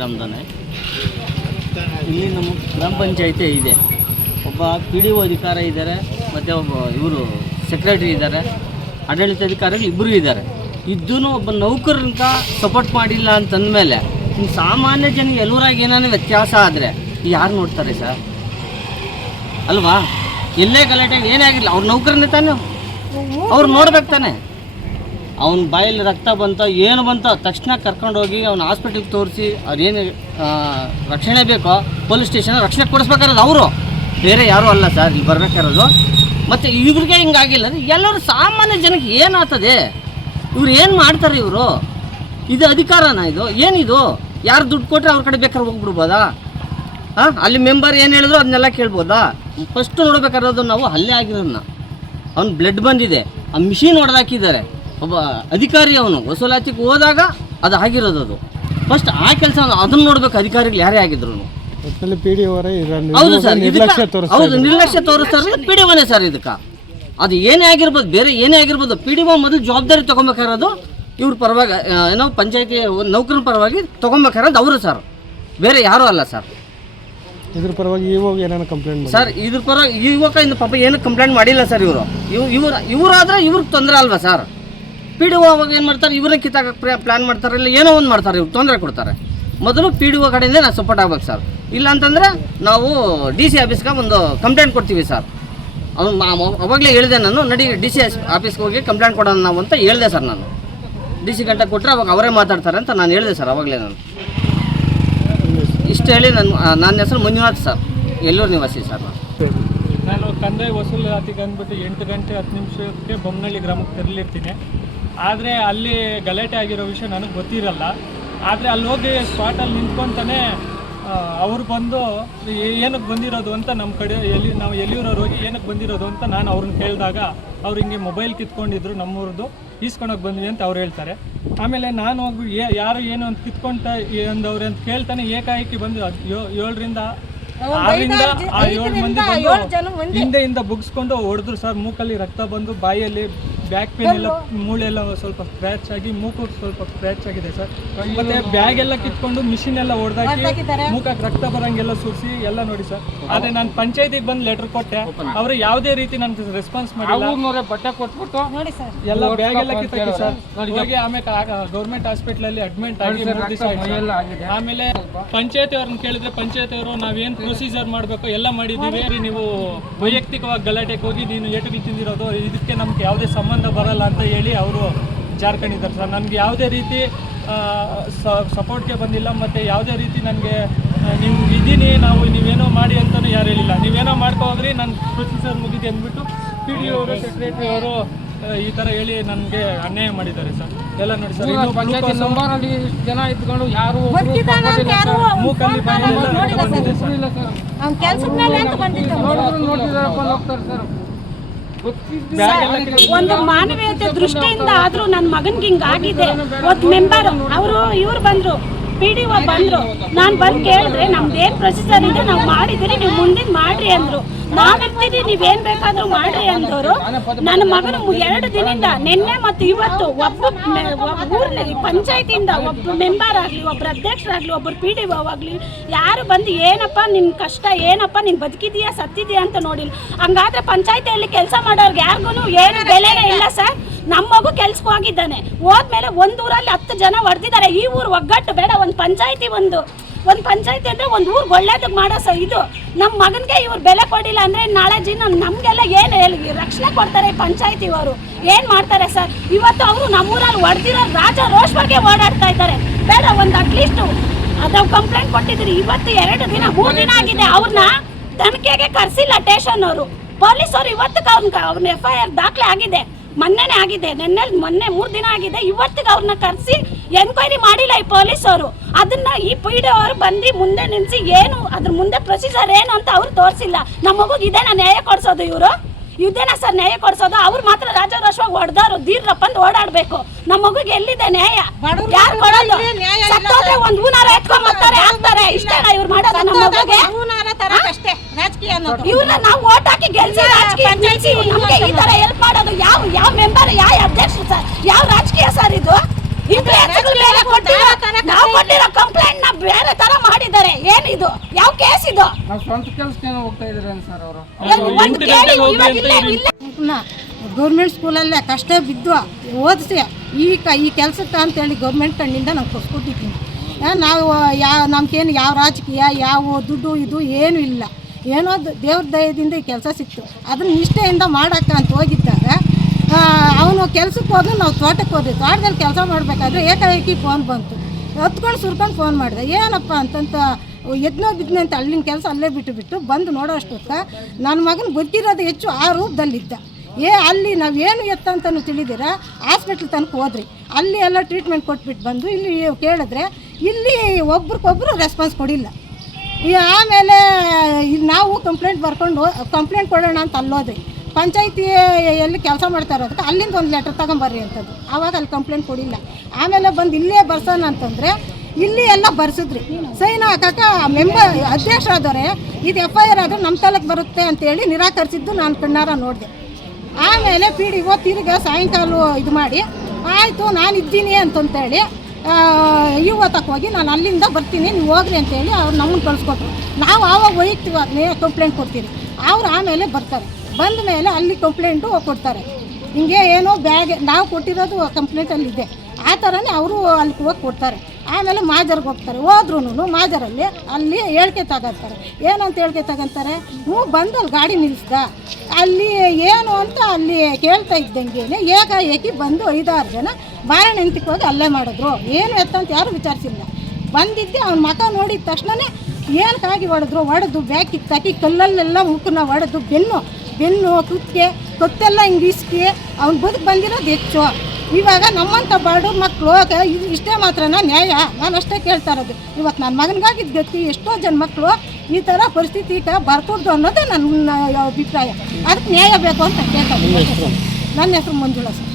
ಗ್ರಾಮದವನೇ. ಇಲ್ಲಿ ನಮ್ಮ ಗ್ರಾಮ ಪಂಚಾಯತಿ ಇದೆ. ಒಬ್ಬ ಪಿ ಡಿ ಒ ಅಧಿಕಾರ ಇದ್ದಾರೆ, ಮತ್ತು ಒಬ್ಬ ಇವರು ಸೆಕ್ರೆಟ್ರಿ ಇದ್ದಾರೆ, ಆಡಳಿತಾಧಿಕಾರಿಗಳು ಇಬ್ಬರು ಇದ್ದಾರೆ. ಇದ್ದೂ ಒಬ್ಬ ನೌಕರರಿಂದ ಸಪೋರ್ಟ್ ಮಾಡಿಲ್ಲ ಅಂತಂದಮೇಲೆ ಇನ್ನು ಸಾಮಾನ್ಯ ಜನ ಎಲ್ಲರಾಗಿ ಏನಾನ ವ್ಯತ್ಯಾಸ ಆದರೆ ಯಾರು ನೋಡ್ತಾರೆ ಸರ್? ಅಲ್ವಾ? ಎಲ್ಲೇ ಗಲಾಟೆ ಏನೇ ಆಗಿಲ್ಲ ಅವ್ರ ನೌಕರನೇ ತಾನೆ ಅವ್ರು ನೋಡ್ಬೇಕು ತಾನೆ. ಅವನ ಬಾಯಲ್ಲಿ ರಕ್ತ ಬಂತ, ಏನು ಬಂತ, ತಕ್ಷಣ ಕರ್ಕೊಂಡೋಗಿ ಅವ್ನ ಹಾಸ್ಪಿಟ್ಲಿಗೆ ತೋರಿಸಿ ಅದೇನು ರಕ್ಷಣೆ ಬೇಕೋ ಪೊಲೀಸ್ ಸ್ಟೇಷನ್ ರಕ್ಷಣೆ ಕೊಡಿಸ್ಬೇಕಾರದು ಅವರು. ಬೇರೆ ಯಾರೂ ಅಲ್ಲ ಸರ್ ಇಲ್ಲಿ ಬರ್ಬೇಕಾಗಿರೋದು ಮತ್ತು ಇವ್ರಿಗೆ ಹಿಂಗಾಗಿಲ್ಲ ಆಗಿಲ್ಲ ಎಲ್ಲರೂ ಸಾಮಾನ್ಯ ಜನಕ್ಕೆ ಏನಾಗ್ತದೆ? ಇವ್ರು ಏನು ಮಾಡ್ತಾರೆ ಇವರು? ಇದು ಅಧಿಕಾರನ ಇದು? ಏನಿದು? ಯಾರು ದುಡ್ಡು ಕೊಟ್ಟರೆ ಅವ್ರ ಕಡೆ ಬೇಕಾದ್ರೆ ಹೋಗ್ಬಿಡ್ಬೋದಾ? ಹಾಂ ಅಲ್ಲಿ ಮೆಂಬರ್ ಏನು ಹೇಳಿದ್ರು ಅದನ್ನೆಲ್ಲ ಕೇಳ್ಬೋದಾ? ಫಸ್ಟ್ ನೋಡ್ಬೇಕಾಗಿರೋದು ನಾವು ಹಲ್ಲೆ ಆಗಿರೋದನ್ನ ಅವ್ನು ಬ್ಲಡ್ ಬಂದಿದೆ. ಆ ಮಿಷಿನ್ ಹೊಡೆದಾಕಿದ್ದಾರೆ ಒಬ್ಬ ಅಧಿಕಾರಿ ಅವನು ವಸೂಲಾತಿಗೆ ಹೋದಾಗ ಅದು ಆಗಿರೋದು ಅದು. ಫಸ್ಟ್ ಆ ಕೆಲಸ ಅದನ್ನ ನೋಡ್ಬೇಕು ಅಧಿಕಾರಿಗಳು ಯಾರೇ ಆಗಿದ್ರು. ಹೌದು ಸರ್ ಹೌದು ನಿರ್ಲಕ್ಷ್ಯ ತೋರಿಸ್ತಾರೆ ಪಿ ಡಿ ಒನೇ ಸರ್ ಇದಕ್ಕೆ. ಅದು ಏನೇ ಆಗಿರ್ಬೋದು ಬೇರೆ ಏನೇ ಆಗಿರ್ಬೋದು ಪಿ ಡಿ ಒ ಮೊದಲು ಜವಾಬ್ದಾರಿ ತೊಗೊಬೇಕಾಗಿರೋದು ಇವ್ರ ಪರವಾಗಿ ಏನೋ ಪಂಚಾಯತಿ ನೌಕರನ ಪರವಾಗಿ ತೊಗೊಬೇಕಾಗಿರೋದು ಅವರು ಸರ್. ಬೇರೆ ಯಾರೂ ಅಲ್ಲ ಸರ್. ಇದ್ರ ಪರವಾಗಿ ಇವಾಗ ಏನೇನು ಕಂಪ್ಲೇಂಟ್ ಸರ್ ಇದ್ರ ಪರವಾಗಿ ಇವಾಗ ಇನ್ನು ಪಾಪ ಏನು ಕಂಪ್ಲೇಂಟ್ ಮಾಡಿಲ್ಲ ಸರ್ ಇವರು. ಇವ್ ಇವ್ರು ಇವರಾದ್ರೆ ಇವ್ರಿಗೆ ತೊಂದರೆ ಅಲ್ವಾ ಸರ್? ಪಿ ಡಿ ಒ ಅವಾಗ ಏನು ಮಾಡ್ತಾರೆ? ಇವರೇ ಕಿತ್ತಾಕ ಪ್ಲಾನ್ ಮಾಡ್ತಾರೆ. ಇಲ್ಲ, ಏನೋ ಒಂದು ಮಾಡ್ತಾರೆ. ಇವ್ರು ತೊಂದರೆ ಕೊಡ್ತಾರೆ. ಮೊದಲು ಪಿ ಡಿ ಒ ಕಡೆಯಿಂದ ನಾವು ಸಪೋರ್ಟ್ ಆಗ್ಬೇಕು ಸರ್ ಇಲ್ಲ ಅಂತಂದರೆ ನಾವು ಡಿ ಸಿ ಆಫೀಸ್ಗೆ ಒಂದು ಕಂಪ್ಲೇಂಟ್ ಕೊಡ್ತೀವಿ ಸರ್ ಅವ್ನು ಅವಾಗಲೇ ಹೇಳಿದೆ ನಾನು, ನಡಿ ಡಿ ಸಿ ಆಫೀಸ್ಗೆ ಹೋಗಿ ಕಂಪ್ಲೇಂಟ್ ಕೊಡೋಣ ನಾವು ಅಂತ ಹೇಳಿದೆ ಸರ್ ನಾನು. ಡಿ ಸಿ ಗಂಟೆ ಕೊಟ್ಟರೆ ಅವಾಗ ಅವರೇ ಮಾತಾಡ್ತಾರೆ ಅಂತ ನಾನು ಹೇಳಿದೆ ಸರ್ ಅವಾಗಲೇ ನಾನು. ಇಷ್ಟು ಹೇಳಿ ನನ್ನ ನನ್ನ ಹೆಸರು ಮಂಜುನಾಥ್ ಸರ್ ಎಲ್ಲೂರು ನಿವಾಸಿ ಸರ್ ನಾನು. ನಾನು ಕಂದಾಯ ವಸೂಲಾತಿಗೆ ಅಂದ್ಬಿಟ್ಟು ಎಂಟು ಗಂಟೆ ಹತ್ತು ನಿಮಿಷಕ್ಕೆ ಬೊಮ್ಮನಹಳ್ಳಿ ಗ್ರಾಮಕ್ಕೆ ತೆರಳಿರ್ತೀನಿ ಆದರೆ ಅಲ್ಲಿ ಗಲಾಟೆ ಆಗಿರೋ ವಿಷಯ ನನಗೆ ಗೊತ್ತಿರಲ್ಲ. ಆದರೆ ಅಲ್ಲಿ ಹೋಗಿ ಸ್ಪಾಟಲ್ಲಿ ನಿಂತ್ಕೊಂತಾನೆ ಅವ್ರು ಬಂದು ಏನಕ್ಕೆ ಬಂದಿರೋದು ಅಂತ ನಮ್ಮ ಕಡೆ ಎಲ್ಲಿ ನಾವು ಎಲ್ಲಿರೋರು ಹೋಗಿ ಏನಕ್ಕೆ ಬಂದಿರೋದು ಅಂತ ನಾನು ಅವ್ರನ್ನ ಕೇಳಿದಾಗ ಅವ್ರು ಹಿಂಗೆ ಮೊಬೈಲ್ ಕಿತ್ಕೊಂಡಿದ್ರು ನಮ್ಮೂರದ್ದು ಈಸ್ಕೊಳಕ್ಕೆ ಬಂದ್ವಿ ಅಂತ ಅವ್ರು ಹೇಳ್ತಾರೆ. ಆಮೇಲೆ ನಾನು ಹೋಗಿ ಯಾರು ಏನು ಅಂತ ಕಿತ್ಕೊಂತ ಅಂದವ್ರೆ ಅಂತ ಕೇಳ್ತಾನೆ ಏಕಾಏಕಿ ಬಂದು ಏಳರಿಂದ ಆರರಿಂದ ಆ ಏಳು ಮಂದಿ ಬಂದು ಹಿಂದೆಯಿಂದ ಬುಗ್ಸ್ಕೊಂಡು ಹೊಡೆದ್ರು ಸರ್ ಮೂಕಲ್ಲಿ ರಕ್ತ ಬಂದು ಬಾಯಲ್ಲಿ ಬ್ಯಾಕ್ ಪೇನ್ ಎಲ್ಲ ಮೂಳೆ ಎಲ್ಲ ಸ್ವಲ್ಪ ಸ್ಕ್ರ್ಯಾಚ್ ಆಗಿ ಮೂಕು ಸ್ವಲ್ಪ ಸ್ಕ್ರ್ಯಾಚ್ ಆಗಿದೆ ಸರ್. ಮತ್ತೆ ಬ್ಯಾಗ್ ಎಲ್ಲ ಕಿತ್ಕೊಂಡು ಮಿಷಿನ್ ಎಲ್ಲ ಹೊಡೆದಾಕಿ ಮೂಕಕ್ಕೆ ರಕ್ತ ಬರಂಗೆಲ್ಲ ಸುರಿಸಿ ಎಲ್ಲ ನೋಡಿ ಸರ್. ಆದ್ರೆ ನಾನು ಪಂಚಾಯತಿಗೆ ಬಂದು ಲೆಟರ್ ಕೊಟ್ಟೆ. ಅವರು ಯಾವುದೇ ರೀತಿ ನನ್ಗೆ ರೆಸ್ಪಾನ್ಸ್ ಮಾಡಿಲ್ಲ. ಬಟ್ಟೆ ಕೊಟ್ಬಿಟ್ಟು ಎಲ್ಲ ಬ್ಯಾಗ್ ಎಲ್ಲ ಕಿತ್ತಾಕಿ ಸರ್. ಹೋಗಿ ಆಮೇಲೆ ಗೌರ್ಮೆಂಟ್ ಹಾಸ್ಪಿಟಲ್ ಅಲ್ಲಿ ಅಡ್ಮಿಟ್ ಆಗಿ ಆಮೇಲೆ ಪಂಚಾಯತಿ ಅವ್ರನ್ನ ಕೇಳಿದ್ರೆ ಪಂಚಾಯತಿ ಅವರು ನಾವೇನ್ ಪ್ರೊಸೀಜರ್ ಮಾಡ್ಬೇಕು ಎಲ್ಲ ಮಾಡಿದೀವಿ ನೀವು ವೈಯಕ್ತಿಕವಾಗಿ ಗಲಾಟೆಗೆ ಹೋಗಿ ನೀನು ಏಟುಗಳು ತಿಂದಿರೋದು ಇದಕ್ಕೆ ನಮ್ಗೆ ಯಾವುದೇ ಸಂಬಂಧ ಬರಲ್ಲ ಅಂತ ಹೇಳಿ ಅವರು ಜಾರ್ಕೊಂಡಿದ್ದಾರೆ ಸರ್ ನನಗೆ ಯಾವುದೇ ರೀತಿ ಸಪೋರ್ಟ್ಗೆ ಬಂದಿಲ್ಲ ಮತ್ತು ಯಾವುದೇ ರೀತಿ ನನಗೆ ನೀವು ಇದ್ದೀನಿ ನಾವು ನೀವೇನೋ ಮಾಡಿ ಅಂತಲೂ ಯಾರು ಹೇಳಿಲ್ಲ. ನೀವೇನೋ ಮಾಡ್ಕೊ ಹೋಗ್ರಿ ನನ್ನ ಪ್ರೊಸೀಜರ್ ಮುಗಿದೆ ಅಂದ್ಬಿಟ್ಟು ಪಿ ಡಿ ಅವರು ಸೆಕ್ರೆಟ್ರಿ ಅವರು ಈ ಥರ ಹೇಳಿ ನನಗೆ ಅನ್ಯಾಯ ಮಾಡಿದ್ದಾರೆ ಸರ್. ಎಲ್ಲ ನೋಡಿ ಸರ್ ಪಂಚಾಯತಿ ನಂಬರಲ್ಲಿ ಜನ ಇದ್ಕೊಂಡು ಯಾರು ಮೂಕಲ್ಲಿ ಸರ್ ಸರ್. ಮೇಲೆ ಅಂತ ಬಂದಿದ್ದು ನೋಡ್ತಿದಾರಪ್ಪ ಅಂತ ಹೋಗ್ತಾರೆ ಸರ್. ಬ್ಯಾಗ್ ಎಲ್ಲ ಕಿತ್ತು- ಒಂದು ಮಾನವೀಯತೆ ದೃಷ್ಟಿಯಿಂದ ಆದ್ರೂ ನನ್ನ ಮಗನ್ಗೆ ಹಿಂಗ್ ಆಗಿದೆ. ಒಂದು ಮೆಂಬರ್ ಅವರು, ಇವ್ರು ಬಂದ್ರು ಪಿ ಡಿ ಒ ಬಂದ್ರು. ನಾನು ಬಂದು ಕೇಳಿದ್ರೆ ನಮ್ದು ಏನು ಪ್ರೊಸೀಜರ್ ಇದೆ, ನಾವು ಮಾಡಿದ್ದೀರಿ ನೀವು ಮುಂದಿನ ಮಾಡ್ರಿ ಅಂದ್ರು. ನಾವಿರ್ತೀವಿ ನೀವೇನ್ ಬೇಕಾದ್ರೂ ಮಾಡ್ರಿ ಅಂದವರು ನನ್ನ ಮಗನ ಎರಡು ದಿನದಿಂದ ನಿನ್ನೆ ಮತ್ತು ಇವತ್ತು ಒಬ್ಬ ಊರಿನಲ್ಲಿ ಒಬ್ಬ ಪಂಚಾಯತಿಯಿಂದ ಒಬ್ಬ ಮೆಂಬರ್ ಆಗಲಿ ಒಬ್ಬರ ಅಧ್ಯಕ್ಷರಾಗಲಿ ಒಬ್ಬರು ಪಿ ಡಿ ಒ ಆಗಲಿ, ಯಾರು ಬಂದು ಏನಪ್ಪ ನಿನ್ನ ಕಷ್ಟ, ಏನಪ್ಪ ನೀನು ಬದುಕಿದೀಯಾ, ಸತ್ತಿದೀಯಾ ಅಂತ ನೋಡಿಲ್ಲ. ಹಂಗಾದ್ರೆ ಪಂಚಾಯತಿಯಲ್ಲಿ ಕೆಲಸ ಮಾಡೋರ್ಗೆ ಯಾರಿಗೂ ಏನು ಬೆಲೆನೇ ಇಲ್ಲ ಸರ್. ನಮ್ಮ ಮಗು ಕೆಲ್ಸಕ್ಕೆ ಹೋಗಿದ್ದಾನೆ ಹೋದ್ಮೇಲೆ ಒಂದು ಊರಲ್ಲಿ ಹತ್ತು ಜನ ಹೊಡೆದಿದ್ದಾರೆ ಈ ಊರು ಒಗ್ಗಟ್ಟು ಬೇಡ, ಒಂದು ಪಂಚಾಯತಿ ಒಂದು. ಒಂದು ಪಂಚಾಯತಿ ಅಂದ್ರೆ ಒಂದು ಊರಿಗೆ ಒಳ್ಳೇದಕ್ಕೆ ಮಾಡೋ ಸ ಇದು. ನಮ್ಮ ಮಗನಿಗೆ ಇವ್ರು ಬೆಲೆ ಕೊಡಿಲ್ಲ ಅಂದ್ರೆ ನಾಳೆ ದಿನ ನಮಗೆಲ್ಲ ಏನು ಹೇಳಿ, ರಕ್ಷಣೆ ಕೊಡ್ತಾರೆ ಪಂಚಾಯತಿ ಅವರು ಏನು ಮಾಡ್ತಾರೆ ಸರ್? ಇವತ್ತು ಅವರು ನಮ್ಮೂರಲ್ಲಿ ಹೊಡೆದಿರೋ ರಾಜ ರೋಷವಾಗಿ ಓಡಾಡ್ತಾ ಇದ್ದಾರೆ. ಬೇಡ, ಒಂದು ಅಟ್ಲೀಸ್ಟು ಅದು ಕಂಪ್ಲೇಂಟ್ ಕೊಟ್ಟಿದ್ರಿ ಇವತ್ತು ಎರಡು ದಿನ, ಮೂರು ದಿನ ಆಗಿದೆ. ಅವ್ರನ್ನ ತನಿಖೆಗೆ ಕರೆಸಿಲ್ಲ ಸ್ಟೇಷನ್ ಅವರು. ಪೊಲೀಸ್ ಅವರು ಇವತ್ತಿಗೆ ಅವ್ನ ಅವ್ನ ಎಫ್ ಐ ಆರ್ ದಾಖಲೆ ಆಗಿದೆ. ಮೊನ್ನೆನೇ ಆಗಿದೆ. ನಿನ್ನೆ ಮೊನ್ನೆ ಮೂರು ದಿನ ಆಗಿದೆ. ಇವತ್ತಿಗೆ ಅವ್ರನ್ನ ಕರೆಸಿ ಎನ್ಕ್ವೈರಿ ಮಾಡಿಲ್ಲ ಈ ಪೊಲೀಸ್ ಅವರು. ಅದನ್ನ ಈ ಪಿ ಡಿ ಅವರು ಬಂದು ಮುಂದೆ ನಿಲ್ಸಿ ಏನು ಅದ್ರ ಮುಂದೆ ಪ್ರೊಸೀಜರ್ ಏನು ಅಂತ ಅವ್ರು ತೋರಿಸಿಲ್ಲ. ನಮ್ಮ ಮಗುಗೆ ಇದೇನಾ ನ್ಯಾಯ ಕೊಡ್ಸೋದು ಇವರು? ಇದೇನಾ ಸರ್ ನ್ಯಾಯ ಕೊಡ್ಸೋದು? ಅವ್ರು ಮಾತ್ರ ರಾಜಾರೋಷವಾಗಿ ಹೊಡೆದವ್ರು. ದೀರ್ಘಪ್ಪ ಅಂತ ಓಡಾಡ್ಬೇಕು. ನಮ್ಮ ಮಗುಗೆ ಎಲ್ಲಿದೆ ನ್ಯಾಯ? ಯಾರು ಕೊಡೋದು? ಸತ್ತೋದ್ರೆ ಒಂದ್ ಹೂನಾರ ಎತ್ಕೊಂಡ್ ಬರ್ತಾರೆ ಹಾಕ್ತಾರೆ. ಇಷ್ಟೇನ ಇವ್ರು ಮಾಡೋದು ನಮ್ಮ ಮಗುಗೆ? ಇವ್ರನ್ನ ನಾವು ಓಟ್ ಹಾಕಿ ಗೆಲ್ಸಿ ರಾಜಕೀಯ ಗೆಲ್ಸಿ ನಮ್ಗೆ ಈ ತರ ಹೆಲ್ಪ್ ಮಾಡೋದು ಯಾವ ಯಾವ ಮೆಂಬರ್ ಯಾವ ಅಧ್ಯಕ್ಷ ಸರ್ ಯಾವ ರಾಜಕೀಯ ಸರ್ ಇದು? ನಾವು ಕೊಟ್ಟಿರೋ ಕಂಪ್ಲೇಂಟ್ನ ಬೇರೆ ಇದು? ಯಾವ ಕೇಸ್ ಇದು? ನಾವು ಸ್ವಂತ ಕೆಲಸಕ್ಕೆ ಹೋಗ್ತಾ ಇದ್ರಿ ಸರ್ ಅವರು? ಗೌರ್ಮೆಂಟ್ ಸ್ಕೂಲಲ್ಲೇ ಕಷ್ಟ ಬಿದ್ದು ಓದಿಸಿ ಈ ಕ ಈ ಕೆಲಸಕ್ಕೆ ಅಂತೇಳಿ ಗೌರ್ಮೆಂಟ್ ಕಣ್ಣಿಂದ ನಾವು ಕೊಟ್ಬಿಟ್ಟಿದ್ದೀನಿ ನಾವು ಯಾವ ನಮ್ಗೇನು ಯಾವ ರಾಜಕೀಯ ಯಾವ ದುಡ್ಡು ಇದು ಏನೂ ಇಲ್ಲ. ಏನೋ ದೇವ್ರ ದಯದಿಂದ ಈ ಕೆಲಸ ಸಿಕ್ತು. ಅದನ್ನ ನಿಷ್ಠೆಯಿಂದ ಮಾಡಕ್ಕ ಅಂತ ಹೋಗಿದ್ದಾಗ ಅವನು ಕೆಲ್ಸಕ್ಕೆ ಹೋದ್ರು ನಾವು ತೋಟಕ್ಕೆ ಹೋದ್ವಿ. ತೋಟದಲ್ಲಿ ಕೆಲಸ ಮಾಡಬೇಕಾದ್ರೆ ಏಕಾಏಕಿ ಫೋನ್ ಬಂತು. ಹೊತ್ಕೊಂಡು ಸುರ್ಕೊಂಡು ಫೋನ್ ಮಾಡಿದೆ. ಏನಪ್ಪ ಅಂತಂತ, ಎದ್ನೋ ಬಿದ್ನ ಅಂತ ಅಲ್ಲಿನ ಕೆಲಸ ಅಲ್ಲೇ ಬಿಟ್ಟು ಬಿಟ್ಟು ಬಂದು ನೋಡೋ ಅಷ್ಟೊತ್ತ ನನ್ನ ಮಗನ ಗೊತ್ತಿರೋದು ಹೆಚ್ಚು ಆ ರೂಪದಲ್ಲಿದ್ದ. ಏ, ಅಲ್ಲಿ ನಾವು ಏನು ಎತ್ತ ಅಂತಲೂ ತಿಳಿದಿರ. ಹಾಸ್ಪಿಟ್ಲ್ ತನಕ ಹೋದ್ರಿ. ಅಲ್ಲಿ ಎಲ್ಲ ಟ್ರೀಟ್ಮೆಂಟ್ ಕೊಟ್ಬಿಟ್ಟು ಬಂದು ಇಲ್ಲಿ ಕೇಳಿದ್ರೆ ಇಲ್ಲಿ ಒಬ್ರಿಗೊಬ್ರು ರೆಸ್ಪಾನ್ಸ್ ಕೊಡಿಲ್ಲ. ಆಮೇಲೆ ನಾವು ಕಂಪ್ಲೇಂಟ್ ಬರ್ಕೊಂಡು ಕಂಪ್ಲೇಂಟ್ ಕೊಡೋಣ ಅಂತ ಅಲ್ಲೋದ್ರಿ. ಪಂಚಾಯತಿ ಎಲ್ಲಿ ಕೆಲಸ ಮಾಡ್ತಾ ಇರೋದಕ್ಕೆ ಅಲ್ಲಿಂದ ಒಂದು ಲೆಟರ್ ತಗೊಂಬರ್ರಿ ಅಂತದ್ದು. ಆವಾಗ ಅಲ್ಲಿ ಕಂಪ್ಲೇಂಟ್ ಕೊಡಿಲ್ಲ. ಆಮೇಲೆ ಬಂದು ಇಲ್ಲೇ ಬರ್ಸೋಣ ಅಂತಂದರೆ ಇಲ್ಲಿ ಎಲ್ಲ ಬರ್ಸಿದ್ರಿ. ಸೈನ್ ಹಾಕಕ್ಕೆ ಮೆಂಬರ್ ಅಧ್ಯಕ್ಷರಾದವರೇ, ಇದು ಎಫ್ ಐ ಆರ್ ಆದರೆ ನಮ್ಮ ತಲೆಗೆ ಬರುತ್ತೆ ಅಂತೇಳಿ ನಿರಾಕರಿಸಿದ್ದು ನಾನು ಕಣ್ಣಾರ ನೋಡಿದೆ. ಆಮೇಲೆ ಪಿ ಡಿ ಓ ತಿರ್ಗ ಸಾಯಂಕಾಲ ಇದು ಮಾಡಿ, ಆಯಿತು, ನಾನು ಇದ್ದೀನಿ ಅಂತಂತೇಳಿ ಇವತ್ತಕ್ಕೆ ಹೋಗಿ ನಾನು ಅಲ್ಲಿಂದ ಬರ್ತೀನಿ, ನೀವು ಹೋಗ್ರಿ ಅಂತೇಳಿ ಅವ್ರು ನಮ್ಮನ್ನು ಕಳಿಸ್ಕೊಟ್ರು. ನಾವು ಆವಾಗ ವೈಯಕ್ತಿಕವಾಗಿ ಕಂಪ್ಲೇಂಟ್ ಕೊಡ್ತೀವಿ. ಅವ್ರು ಆಮೇಲೆ ಬರ್ತಾರೆ. ಬಂದ ಮೇಲೆ ಅಲ್ಲಿ ಕಂಪ್ಲೇಂಟು ಕೊಡ್ತಾರೆ. ಹಿಂಗೆ ಏನೋ ಬ್ಯಾಗ್ ನಾವು ಕೊಟ್ಟಿರೋದು ಕಂಪ್ಲೇಂಟಲ್ಲಿದೆ ಆ ಥರನೇ ಅವರು ಅಲ್ಲಿ ಹೋಗಿ ಕೊಡ್ತಾರೆ. ಆಮೇಲೆ ಮಾಜರ್ಗೆ ಹೋಗ್ತಾರೆ. ಹೋದ್ರೂ ಮಾಜರಲ್ಲಿ ಅಲ್ಲಿ ಹೇಳಿಕೆ ತಗೋತಾರೆ. ಏನಂತ ಹೇಳಿಕೆ ತಗೊಂತಾರೆ? ಹ್ಞೂ ಬಂದು ಅಲ್ಲಿ ಗಾಡಿ ನಿಲ್ಲಿಸ್ದ ಅಲ್ಲಿ ಏನು ಅಂತ ಅಲ್ಲಿ ಕೇಳ್ತಾ ಇದ್ದಂಗೆ ಏಕಾಏಕಿ ಬಂದು ಐದಾರು ಜನ ಬಾಳೆಹಣ್ಣಿಂತಕ್ಕೆ ಹೋಗಿ ಅಲ್ಲೇ ಮಾಡಿದ್ರು. ಏನು ಎತ್ತ ಅಂತ ಯಾರು ವಿಚಾರಿಸಿಲ್ಲ. ಬಂದಿದ್ದೆ, ಅವ್ನ ಮಕ ನೋಡಿದ ತಕ್ಷಣನೇ ಏನಕ್ಕಾಗಿ ಹೊಡೆದ್ರು? ಹೊಡೆದು ಬ್ಯಾಕಿಗೆ ಕಿತ್ತಾಕಿ ಕಲ್ಲಲ್ಲೆಲ್ಲ ಮುಖನ ಹೊಡೆದು ಬೆನ್ನು ಬೆನ್ನು ಕುತ್ತಿಗೆ ಕೊತ್ತೆಲ್ಲ ಹಿಂಗೆ ಇಸ್ಕಿ ಅವ್ನು ಬದುಕು ಬಂದಿರೋದು ಹೆಚ್ಚು. ಇವಾಗ ನಮ್ಮಂಥ ಬಡ ಮಕ್ಕಳು ಇದು ಇಷ್ಟೇ ಮಾತ್ರನ ನ್ಯಾಯ? ನಾನು ಅಷ್ಟೇ ಕೇಳ್ತಾ ಇರೋದು. ಇವತ್ತು ನನ್ನ ಮಗನಿಗಾಗಿದ್ದು ಗತಿ ಎಷ್ಟೋ ಜನ ಮಕ್ಕಳು ಈ ಥರ ಪರಿಸ್ಥಿತಿ ಬರ್ಕೊಡ್ದು ಅನ್ನೋದೇ ನನ್ನ ಅಭಿಪ್ರಾಯ. ಅದಕ್ಕೆ ನ್ಯಾಯ ಬೇಕು ಅಂತ ಕೇಳ್ತಾ. ನನ್ನ ಹೆಸರು ಮಂಜುಳಾ ಸರ್.